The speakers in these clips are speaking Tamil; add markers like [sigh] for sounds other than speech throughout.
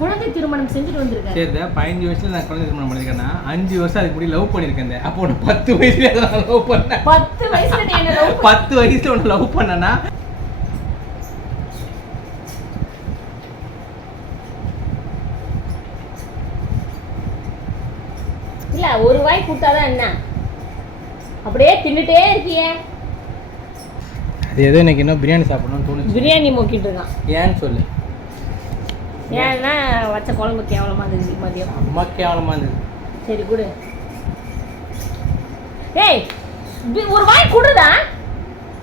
குழந்தை திருமணம் செஞ்சுட்டு வந்திருக்கேன் சரி பதினஞ்சு வயசுல நான் குழந்தை திருமணம் பண்ணிருக்கேன்னா அஞ்சு வருஷம் அதுக்கு முன்னாடி லவ் பண்ணியிருக்கேன் இந்த. அப்போ உன்னை பத்து வயசுல நான் லவ் பண்ணேன். பத்து வயசுல நீ என்ன லவ் பத்து வயசுல உன்னை லவ் பண்ணனா இல்ல ஒரு வாய் கொடுத்தாதான் என்ன? அப்படியே தின்னுட்டே இருக்கியே. அது ஏதோ எனக்கு இன்னும் பிரியாணி சாப்பிடணும்னு தோணுச்சு. பிரியாணி மொக்கிட்டு இருக்கான். ஏன்னு சொல்லு. ஏன்னா வச்ச குழம்பு கேவலமா இருந்துச்சு மதியம். அம்மா கேவலமா இருந்தது. சரி கொடு. ஏய் ஒரு வாய் குடுடா.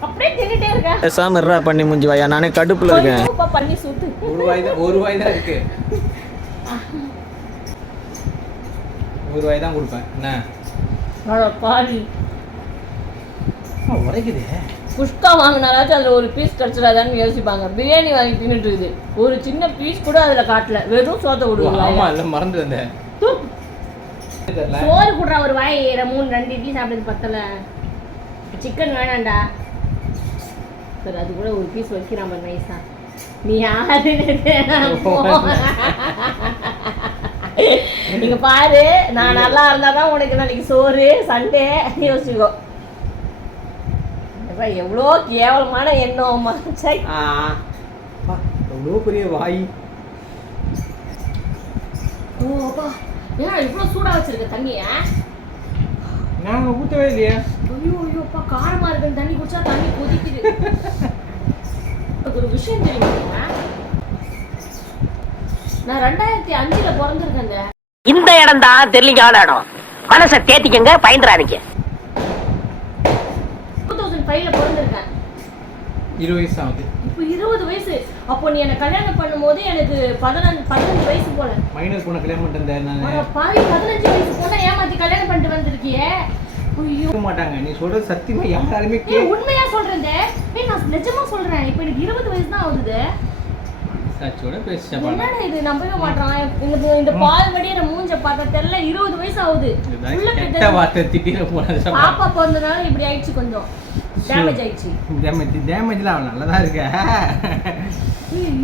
அப்படியே தின்னுட்டே இருக்க? பேசாம இருடா பண்ணி முடிஞ்சு வாயா. நானே கடுப்புல இருக்கேன். பண்ணி சுத்து ஒரு வாய் தான் ஒரு வாய் தான் இருக்கு. ஒரு வாய் தான் கொடுப்பேன். என்ன? பாவி. உரைக்குதே. புஷ்கா வாங்கினாலாச்சும் அதில் ஒரு பீஸ் கிடச்சிடாதான்னு யோசிப்பாங்க. பிரியாணி வாங்கி தின்னுட்டு இருக்குது ஒரு சின்ன பீஸ் கூட அதில் காட்டல. வெறும் சோத்தை விடுவாங்க மறந்து வந்தேன் சோறு குடுறா ஒரு வாய் மூணு ரெண்டு இட்லி சாப்பிட்டது பத்தல. சிக்கன் வேணாம்டா. சரி அது கூட ஒரு பீஸ் வைக்கிறான் பாரு நைஸா நீ யாருன்னு நீங்க பாரு நான் நல்லா இருந்தாதான் உனக்கு நாளைக்கு சோறு சண்டே. யோசிச்சுக்கோ. எவ்வளோ கேவலமான எண்ணம் சை ஆ. அப்பா, எவ்வளோ பெரிய வாய். ஓ அப்பா. ஏன் இவ்வளோ சூடா வச்சிருக்க தண்ணியை? நாங்க ஊத்தவே இல்லையா. ஐயோ ஐயோ அப்பா. காரமா இருக்கு தண்ணி குடிச்சா தண்ணி கொதிக்குது. [laughs] ஒரு விஷயம் தெரியுமா? நான் ரெண்டாயிரத்தி அஞ்சுல பிறந்திருக்கேங்க இந்த இடம் தான் தெரியலீங்க ஆன இடம் மனசை தேத்திக்கங்க பயந்துறாதீங்க. ஃபைவ்ல பிறந்திருக்கேன் இருபது வயசு ஆகுது. இப்போ இருபது வயசு. அப்போ நீ என்ன கல்யாணம் பண்ணும்போது எனக்கு பதினஞ்சு பதினஞ்சு வயசு போல. மைனர் பொண்ணை கல்யாணம் பண்ணிட்டு பாவி பதினஞ்சு வயசு பொண்ணை ஏமாத்தி கல்யாணம் பண்ணிட்டு வந்திருக்கியே? மாட்டாங்க. நீ சொல்றது சத்தியமா? யாராலுமே உண்மையா சொல்றேன் நான் நிஜமா சொல்றேன். இப்போ எனக்கு இருபது வயசு தான் ஆகுது சாட்சியோட பேசிச்சா என்னடா இது? நம்பவே மாட்டான் இந்த இந்த பால் வடியிற மூஞ்ச பார்த்தா தெரியல இருபது வயசு ஆகுது. வார்த்தை. திட்டிட போனது பாப்பா பிறந்தனால இப்படி ஆயிடுச்சு கொஞ்சம். டேமேஜ் ஆயிடுச்சு. டேமேஜ் டேமேஜ்லாம் அவன் நல்லா தான் இருக்க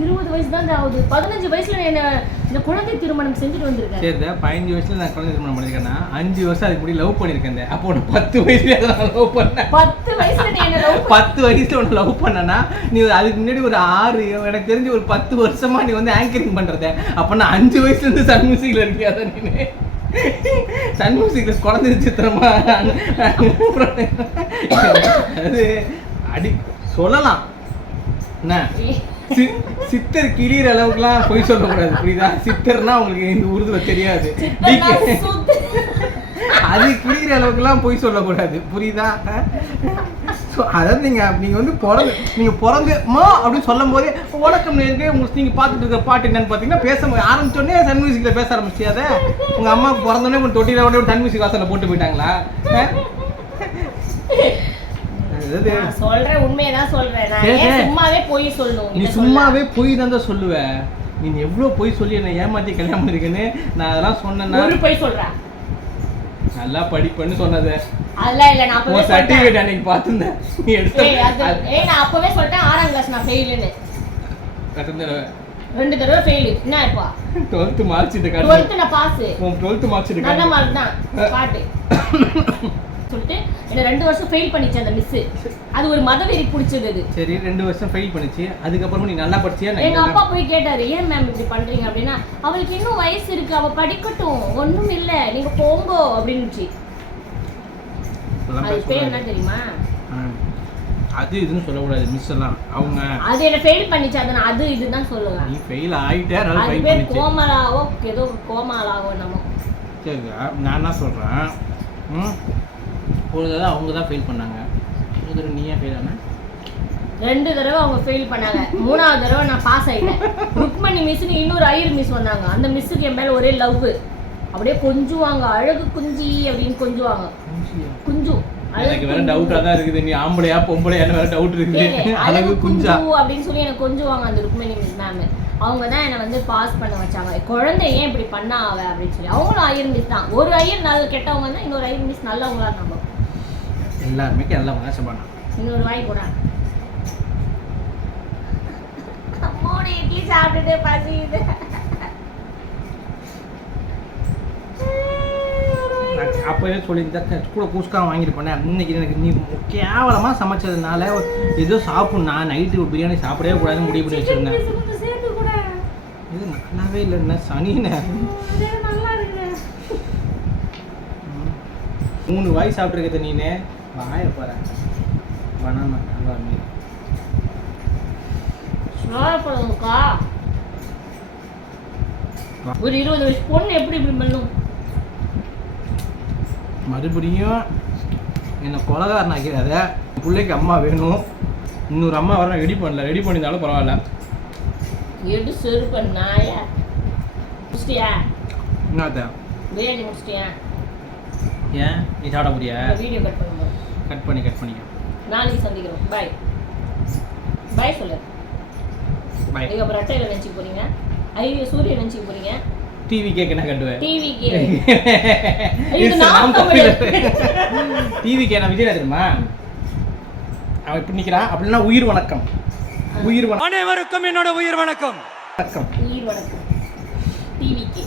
இருபது வயசு தான் ஆகுது. பதினஞ்சு வயசுல என்ன இந்த குழந்தை திருமணம் செஞ்சுட்டு வந்திருக்கேன். சரி பதினஞ்சு வயசுல நான் குழந்தை திருமணம் பண்ணிருக்கேன்னா அஞ்சு வருஷம் அதுக்கு முன்னாடி லவ் பண்ணியிருக்கேன் இந்த. அப்போ உன்னை பத்து வயசுல நான் லவ் பண்ணேன். பத்து வயசுல பத்து வயசுல உன்னை லவ் பண்ணனா நீ அதுக்கு முன்னாடி ஒரு ஆறு எனக்கு தெரிஞ்சு ஒரு பத்து வருஷமா நீ வந்து ஆங்கரிங் பண்றத. அப்ப நான் அஞ்சு வயசுல இருந்து சன் மியூசிக்ல இருக்கியா தான் நீ சன் மியூசிக்ல குழந்தை சித்திரமா? அது அடி சொல்லலாம். என்ன? சித்தர் கிளியிற அளவுக்குலாம் பொய் சொல்லக்கூடாது புரியுதா? சித்தர்னா உங்களுக்கு இந்த உருதுல தெரியாது. அது கிளியிற அளவுக்குலாம் பொய் சொல்லக்கூடாது புரியுதா? ஸோ அதாவது நீங்க நீங்க வந்து பிறந்து நீங்க பிறந்து மா அப்படின்னு சொல்லும் போதே வணக்கம் நேருக்கு உங்களுக்கு நீங்க பார்த்துட்டு இருக்க பாட்டு என்னன்னு பார்த்தீங்கன்னா பேச ஆரம்பிச்சோடனே சன் மியூசிக்ல பேச ஆரம்பிச்சியாத. உங்க அம்மா பிறந்தோடனே உங்க தொட்டில உடனே சன் மியூசிக் வாசல்ல போட்டு போயிட்டாங்களா? சொல்றேன். உண்மையதான் சொல்றேன். சும்மாவே போய் சொல்லணும்? நீ சும்மாவே பொய் தான் தான் சொல்லுவ. நீ எவ்வளோ பொய் சொல்லி என்னை ஏமாத்தி கல்யாணம் பண்ணிருக்கேன்னு நான் அதெல்லாம். சொன்னேன்னா ஒரு போய் நல்லா படிப்பேன்னு சொன்னது. அதெல்லாம் இல்ல நான் அப்பவே அன்னைக்கு பார்த்துருந்தேன். நீ எடுத்த ஏய் நான் அப்பவே சொல்லிட்டேன் ஆறாம் கிளாஸ் நான் ரெண்டு தடவை ஃபெயிலு என்ன இப்பா? நான் பாஸ் உன் நல்ல மார்க் தான். பாட்டு. சொல்லிட்டு என்ன ரெண்டு வருஷம் ஃபெயில் பண்ணிச்சு அந்த மிஸ் அது ஒரு மதவெறி பிடிச்சது அது. சரி ரெண்டு வருஷம் ஃபெயில் பண்ணுச்சு. அதுக்கப்புறமா நீ நல்லா படிச்சியா? எங்க அப்பா போய் கேட்டாரு ஏன் மேம் இப்படி பண்றீங்க? அப்படின்னா அவளுக்கு இன்னும் வயசு இருக்கு. அவ படிக்கட்டும். ஒண்ணும் இல்ல. நீங்க போங்கோ. அப்படின்னுச்சு. அதெல்லாம் என்ன பேசக்கூடாது. தெரியுமா? ஆ. அது இதுன்னு சொல்லக்கூடாது மிஸ் எல்லாம். அவங்க அது என்ன ஃபெயில் பண்ணிச்சு அதை அது இதுதான் சொல்லுவேன். நீ ஃபெயில் ஆயிட்டே அதனால அது ஃபெயில் பேர் பண்ணிச்சு. கோமலாவோ ஏதோ கோமாலாவோ நம்ம சரி நான் என்ன சொல்கிறேன் ஒரு தடவை அவங்க தான் ஃபெயில் பண்ணாங்க. ஒரு தடவை நீ ஏன் ஃபெயில் ஆன? ரெண்டு தடவை அவங்க ஃபெயில் பண்ணாங்க. மூணாவது தடவை நான் பாஸ் ஆயிட்டேன். ருக்மணி மிஸ்னு இன்னொரு ஐயர் மிஸ் வந்தாங்க. அந்த மிஸ்ஸுக்கு என் மேல ஒரே லவ் அப்படியே கொஞ்சுவாங்க. அழகு குஞ்சி அப்படின்னு கொஞ்சுவாங்க. குஞ்சு. எனக்கு வேற டவுட்டாக தான் இருக்குது. நீ ஆம்பளையா பொம்பளையான்னு வேற டவுட் இருக்குது? அழகு குஞ்சா? அப்படின்னு சொல்லி எனக்கு கொஞ்சுவாங்க அந்த ருக்மணி மிஸ் மேம் அவங்க தான் என்னை வந்து பாஸ் பண்ண வச்சாங்க. குழந்தை ஏன் இப்படி பண்ணா அவ அப்படின்னு சொல்லி. அவங்களும் ஐயர் மிஸ் தான். ஒரு ஐயர் நல்ல கெட்டவங்க தான் இன்னொரு ஐயர் மிஸ் நல்லவங்களா இருந்தாங்க எல்லாருமே எல்லாம் ஆசைப்படான் இன்னொரு வாய் போடாங்க மூணு இட்லி சாப்பிட்டுட்டு பசியுது அப்போவே சொல்லியிருந்தா கூட குஸ்கா வாங்கிட்டு போனேன் இன்னைக்கு எனக்கு நீ கேவலமாக சமைச்சதுனால ஏதோ சாப்பிட்ணும் நைட்டு பிரியாணி சாப்பிடவே கூடாதுன்னு முடிவு பண்ணி வச்சிருந்தேன். இது நல்லாவே இல்லை என்ன சனின்னு அதே நல்லா இருக்கு மூணு வாய் சாப்பிட்ருக்க நீனு வாய போற. பனானா நல்லா மீன் ஒரு இருபது வயசு பொண்ணு எப்படி இப்படி பண்ணும் மறுபடியும் என்னை கொலகாரன் ஆக்கிறாத பிள்ளைக்கு அம்மா வேணும். இன்னொரு அம்மா வர ரெடி பண்ணல. ரெடி பண்ணியிருந்தாலும் பரவாயில்ல. எடு செருப்ப நாயா. முடிச்சிட்டியா? என்னத்த பிரியாணி முடிச்சிட்டியா? ஏன்? நீ சாப்பிட முடியா வீடியோ கட் பண்ணும்போது கட் பண்ணி கட் பண்ணிக்க. நாளைக்கு சந்திக்கிறோம். பாய் பாய் சொல்லு. பாய் நீங்க அப்புறம் ரெட்டையில நினச்சிக்க போறீங்க. ஐயோ சூரியன் நினச்சிக்க போறீங்க. டிவி கேக் என்ன [laughs] கட்டுவேன். தமிழர். டிவி கே நான் விஜய் தெரியுமா? அவன் இப்படி நிக்கிறான் அப்படின்னா உயிர் வணக்கம். உயிர் வணக்கம் அனைவருக்கும் என்னோட உயிர் வணக்கம். வணக்கம். உயிர் வணக்கம். டிவிக்கு